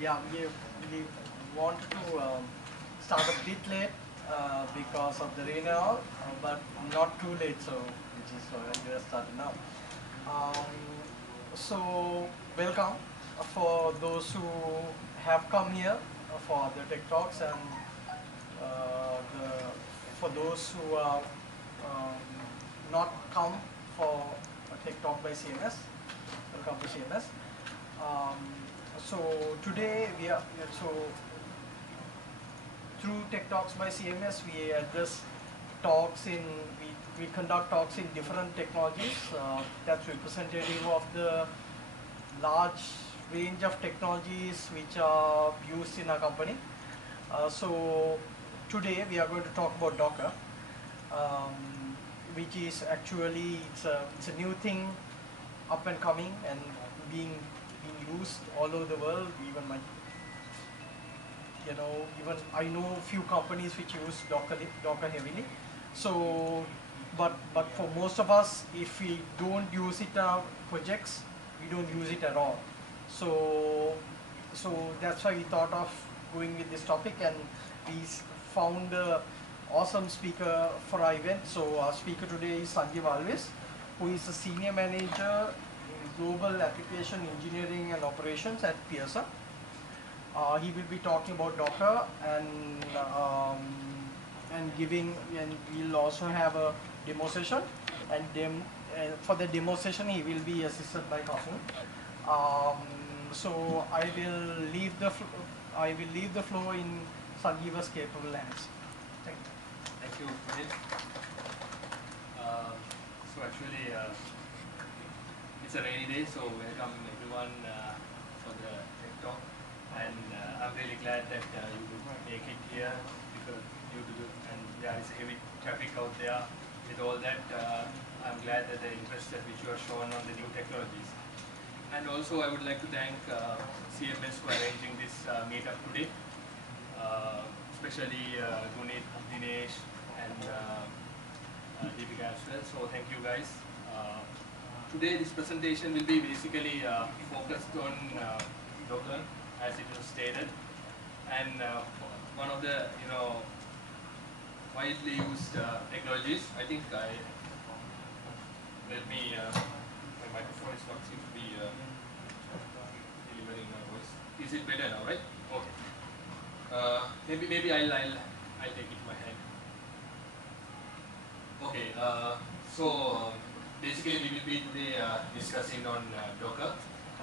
Yeah, we wanted to start a bit late because of the rain and all, but not too late, so which is why we are starting now. Um, so welcome for those who have come here for the Tech Talks and the for those who are um, not come for a Tech Talk by CMS. Welcome to CMS. Um, so today we are so through Tech Talks by CMS we address talks in we conduct talks in different technologies that's representative of the large range of technologies which are used in our company. So today we are going to talk about Docker, which is actually it's a new thing up and coming and being used all over the world. Even I know a few companies which use Docker heavily. So, but for most of us, if we don't use it in our projects, we don't use it at all. So that's why we thought of going with this topic, and we found an awesome speaker for our event. So our speaker today is Sanjeewa, Alwis, who is a senior manager in global application engineering and operations at Pearson. He will be talking about Docker and giving, and we'll also have a demo session. And for the demo session, he will be assisted by Kasun. So I will leave the floor in Sanjeeva's capable hands. Thank you. Thank you, Puneet. So actually, it's a rainy day, so welcome everyone for the Tech Talk. And I'm really glad that you could make it here because and there is heavy traffic out there. With all that, I'm glad that the interest that which you are shown on the new technologies. And also, I would like to thank CMS for arranging this meetup today, especially Gunit, Dinesh, and Deepika as well. So thank you guys. Today, this presentation will be basically focused on Docker, as it was stated, and one of the widely used technologies. I think my microphone is not seem to be delivering my voice. Is it better now, right? Okay. Maybe I'll take it in my hand. Okay. So basically we will be today discussing on Docker.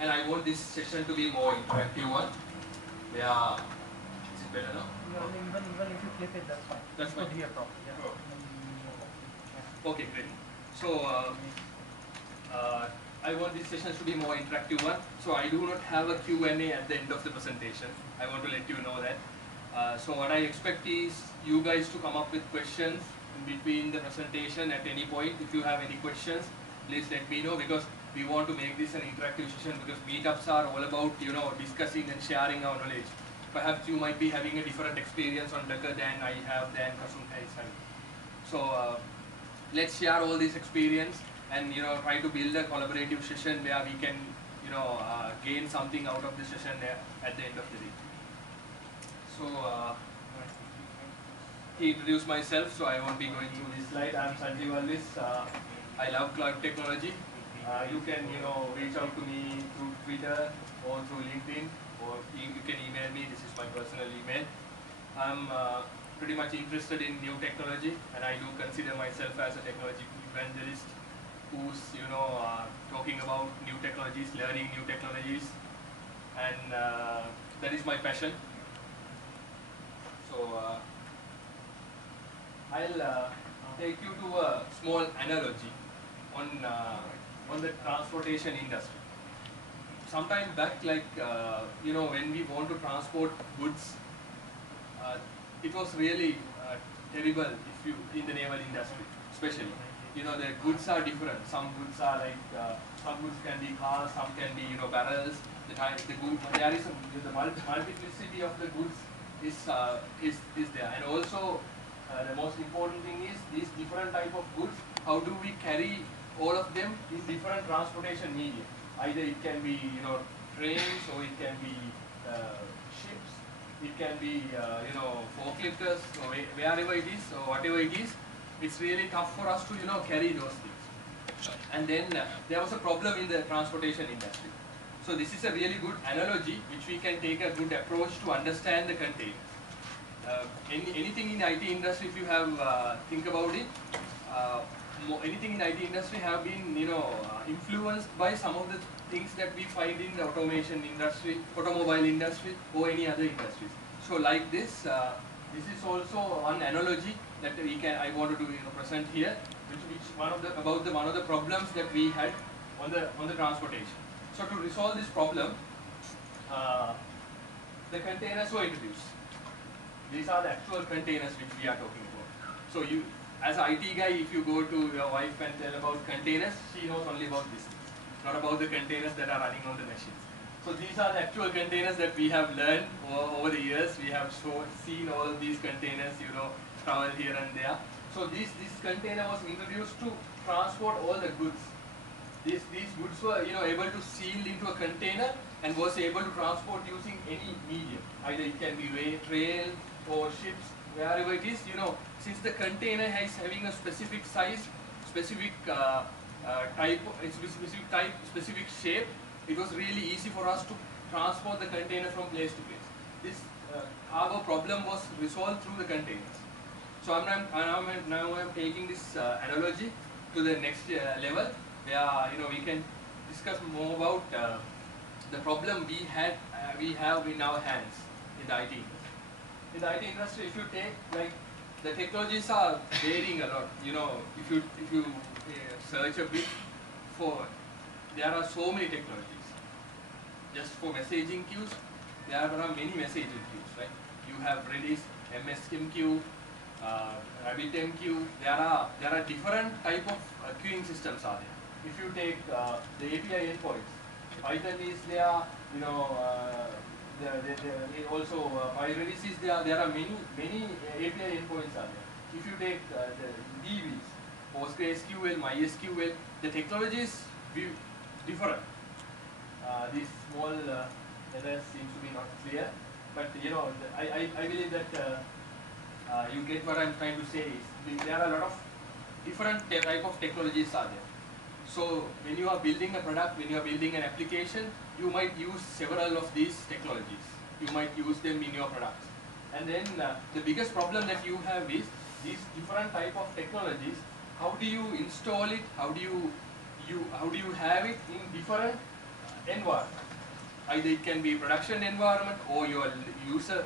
And I want this session to be more interactive one. Is it better now? Even if you clip it, that's fine. That's fine. Here properly. Yeah. Oh. Okay, great. So I want these sessions to be more interactive one. So I do not have a Q&A at the end of the presentation. I want to let you know that. So what I expect is you guys to come up with questions in between the presentation at any point. If you have any questions, please let me know, because we want to make this an interactive session, because meetups are all about discussing and sharing our knowledge. Perhaps you might be having a different experience on Docker than I have, than Kasun is having. So let's share all this experience and try to build a collaborative session where we can gain something out of the session at the end of the day. So he introduced myself, so I won't be going through this slide. I'm Sanjeewa, Alwis. I love cloud technology. You can reach out to me through Twitter or through LinkedIn, or you can email me. This is my personal email. I'm pretty much interested in new technology, and I do consider myself as a technology evangelist who's talking about new technologies, learning new technologies, and that is my passion. So I'll take you to a small analogy on the transportation industry. Sometime back, when we want to transport goods, it was really terrible in the naval industry, especially. The goods are different. Some goods are some goods can be cars, some can be barrels. The multiplicity of the goods is there, and also the most important thing is these different type of goods. How do we carry all of them in different transportation media? Either it can be trains, or it can be it can be forklifters or wherever it is or whatever it is. It's really tough for us to carry those things. And then there was a problem in the transportation industry. So this is a really good analogy which we can take a good approach to understand the containers. Anything in IT industry, if you have think about it, anything in IT industry have been influenced by some of the things that we find in the automation industry, automobile industry, or any other industries. So like this, this is also one analogy that I wanted to present here, which one of the problems that we had on the transportation. So to resolve this problem, the containers were introduced. These are the actual containers which we are talking about. So you, as an IT guy, if you go to your wife and tell about containers, she knows only about this, not about the containers that are running on the machines. So these are the actual containers that we have learned over the years. We have seen all of these containers, travel here and there. So this container was introduced to transport all the goods. These goods were able to seal into a container and was able to transport using any medium. Either it can be rail or ships, wherever it is. Since the container is having a specific size, specific specific shape, it was really easy for us to transport the container from place to place. This cargo problem was resolved through the containers. So now I'm taking this analogy to the next level, where we can discuss more about the problem we have in our hands in the IT industry. In the IT industry, if you take, like, the technologies are varying a lot. If you search a bit there are so many technologies. Just for messaging queues, there are many messaging queues, right? You have Redis, MSMQ, RabbitMQ. There are different type of queuing systems are there. If you take the API endpoints, Python is there. Also by Redis is there. There are many API endpoints are there. If you take the DBs, PostgreSQL, MySQL, the technology is different. These small letters seems to be not clear, but I believe that you get what I'm trying to say. There are a lot of different type of technologies are there. So when you are building a product, when you are building an application, you might use several of these technologies. You might use them in your products. And then the biggest problem that you have is these different type of technologies. How do you install it? How do you have it in different environments? Either it can be production environment or your user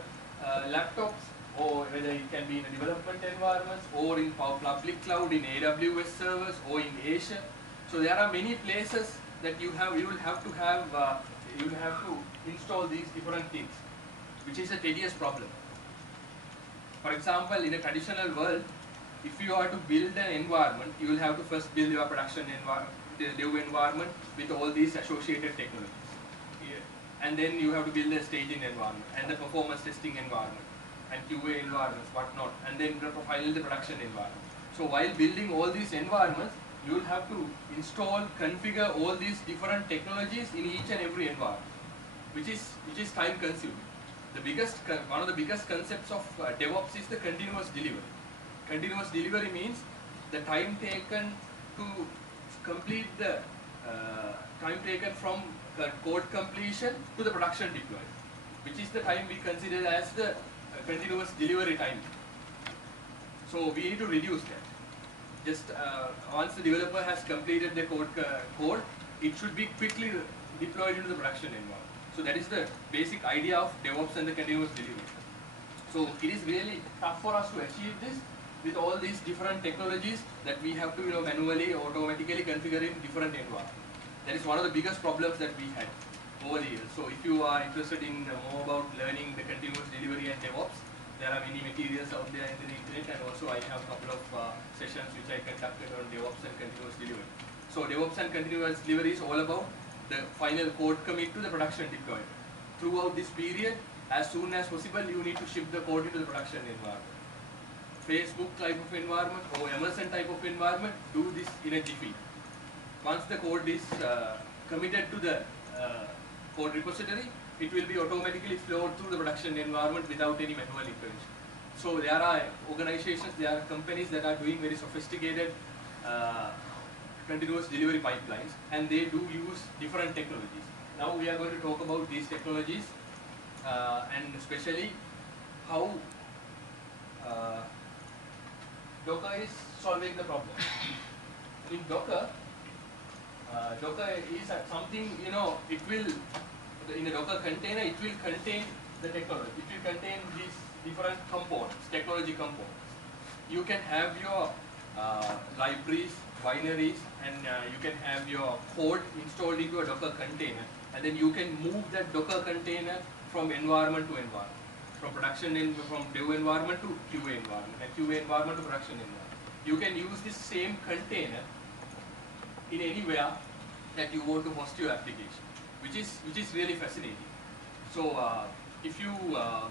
laptops, or whether it can be in a development environments or in public cloud, in AWS servers or in Asia. So there are many places that you will have to install these different things, which is a tedious problem. For example, in a traditional world, if you are to build an environment, you will have to first build your production environment, the dev environment with all these associated technologies. And then you have to build a staging environment and the performance testing environment and QA environments, whatnot, and then finally the production environment. So while building all these environments, you will have to install, configure all these different technologies in each and every environment, which is time consuming. One of the biggest concepts of DevOps is the continuous delivery. Continuous delivery means the time taken to complete the time taken from code completion to the production deployment, which is the time we consider as the continuous delivery time. So we need to reduce that. Just once the developer has completed the code, it should be quickly deployed into the production environment. So that is the basic idea of DevOps and the continuous delivery. So it is really tough for us to achieve this with all these different technologies that we have to manually, automatically configure in different environments. That is one of the biggest problems that we had over the years. So if you are interested in more about learning the continuous delivery and DevOps, there are many materials out there in the internet, and also I have a couple of sessions which I conducted on DevOps and continuous delivery. So DevOps and continuous delivery is all about the final code commit to the production deployment. Throughout this period, as soon as possible, you need to ship the code into the production environment. Facebook type of environment or Amazon type of environment, do this in a jiffy. Once the code is committed to the code repository, it will be automatically flowed through the production environment without any manual intervention. So there are organizations, there are companies that are doing very sophisticated continuous delivery pipelines, and they do use different technologies. Now we are going to talk about these technologies and especially how Docker is solving the problem. In Docker, Docker is something, it will, in a Docker container, it will contain the technology. It will contain these different components, technology components. You can have your libraries, binaries, and you can have your code installed into a Docker container, and then you can move that Docker container from environment to environment, from from dev environment to QA environment, and QA environment to production environment. You can use this same container in anywhere that you want to host your application, which is really fascinating. So if you are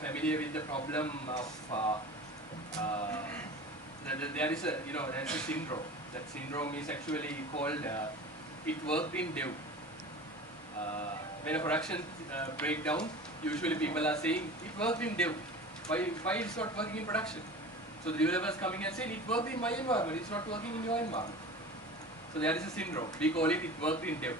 familiar with the problem of there is a syndrome. That syndrome is actually called it worked in dev. When a production breakdown, usually people are saying it worked in dev. Why it's not working in production? So the developers coming and saying it worked in my environment, it's not working in your environment. So there is a syndrome. We call it worked in dev.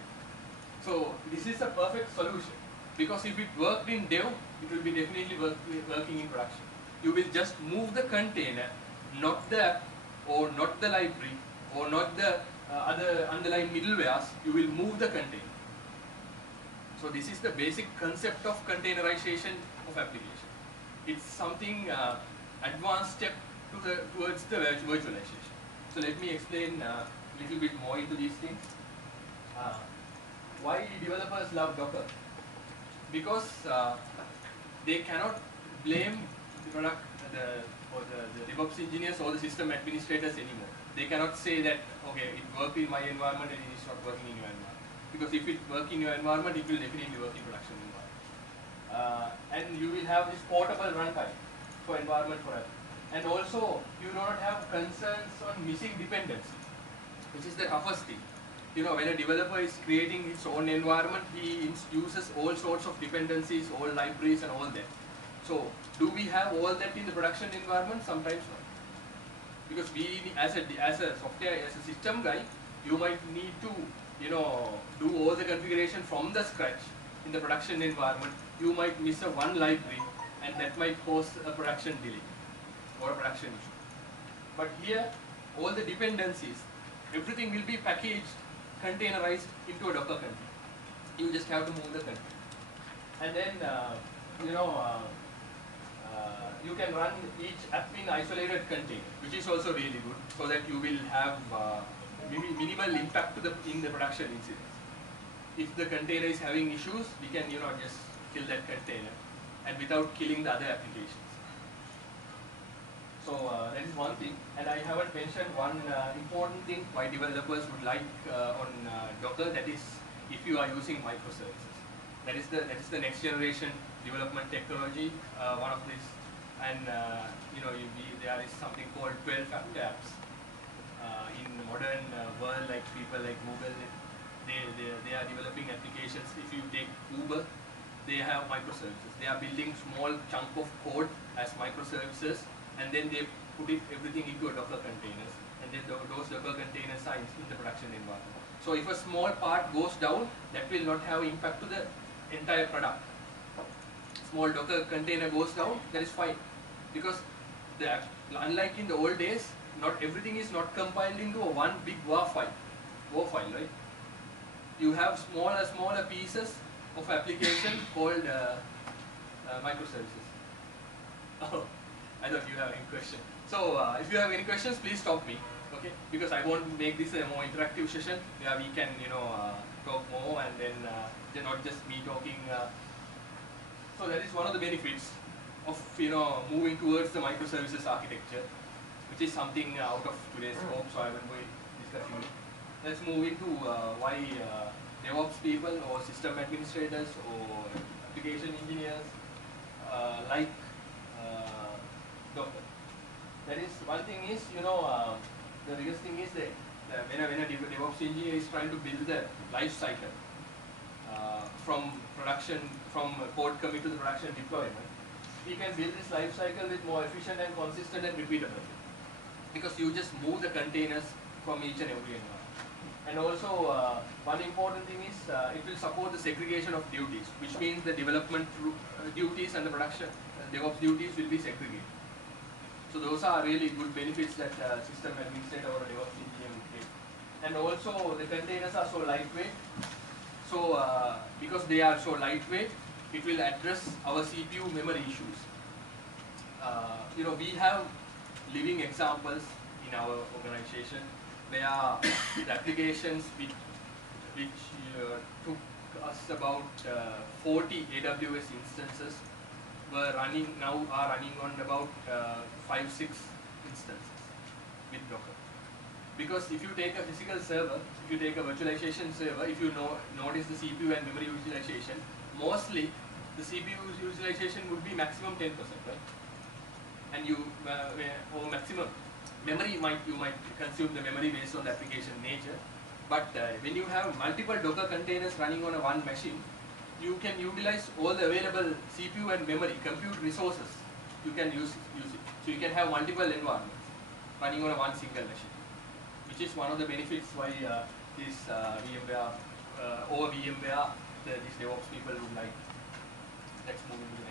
So this is a perfect solution, because if it worked in dev, it will be definitely working in production. You will just move the container, not the app, or not the library, or not the other underlying middlewares. You will move the container. So this is the basic concept of containerization of application. It's something advanced step towards the virtualization. So let me explain a little bit more into these things. Why developers love Docker? Because they cannot blame the product, the DevOps engineers or the system administrators anymore. They cannot say that, okay, it worked in my environment and it is not working in your environment. Because if it works in your environment, it will definitely work in production environment. And you will have this portable runtime for environment forever. And also, you do not have concerns on missing dependencies, which is the toughest thing. When a developer is creating its own environment, he uses all sorts of dependencies, all libraries and all that. So, do we have all that in the production environment? Sometimes not. Because we, as a software, as a system guy, you might need to, do all the configuration from the scratch in the production environment. You might miss one library, and that might cause a production delay or a production issue. But here, all the dependencies, everything will be packaged, containerized into a Docker container. You just have to move the container. And then, you can run each app in isolated container, which is also really good, so that you will have minimal impact in the production incidents. If the container is having issues, we can just kill that container, and without killing the other applications. So that is one thing, and I haven't mentioned one important thing why developers would like on Docker. That is, if you are using microservices. That is the next generation development technology. One of these, and there is something called 12 factor apps. In modern world, like people like Google, they are developing applications. If you take Uber, they have microservices. They are building small chunk of code as microservices, and then they put everything into a Docker containers, and then those Docker containers are in the production environment. So if a small part goes down, that will not have impact to the entire product. Small Docker container goes down, that is fine, because unlike in the old days, not everything is not compiled into a one big WAR file, right? You have smaller pieces of application called microservices. Oh, I thought you have any question. So if you have any questions, please stop me, okay? Because I want to make this a more interactive session where we can, talk more, and then not just me talking. So that is one of the benefits of, moving towards the microservices architecture, which is something out of today's scope. So I will be discussing it. Let's move into why DevOps people or system administrators or application engineers like Docker. That is, one thing is, the biggest thing is that when a DevOps engineer is trying to build the life cycle from code commit to the production deployment, we can build this life cycle with more efficient and consistent and repeatable. Because you just move the containers from each and every environment. And also, one important thing is it will support the segregation of duties, which means the development duties and the production DevOps duties will be segregated. So those are really good benefits that system administrator or DevOps engineer will take. And also, the containers are so lightweight. So because they are so lightweight, it will address our CPU memory issues. We have living examples in our organization where the applications which took us about 40 AWS instances are running on about 5-6 instances with Docker. Because if you take a physical server, if you take a virtualization server, if you notice the CPU and memory utilization, mostly the CPU utilization would be maximum 10%, right? And or maximum memory you might consume the memory based on the application nature. But when you have multiple Docker containers running on one machine, you can utilize all the available CPU and memory compute resources. You can use it. So you can have multiple environments running on one single machine, which is one of the benefits why this VMware these DevOps people would like. Let's move into the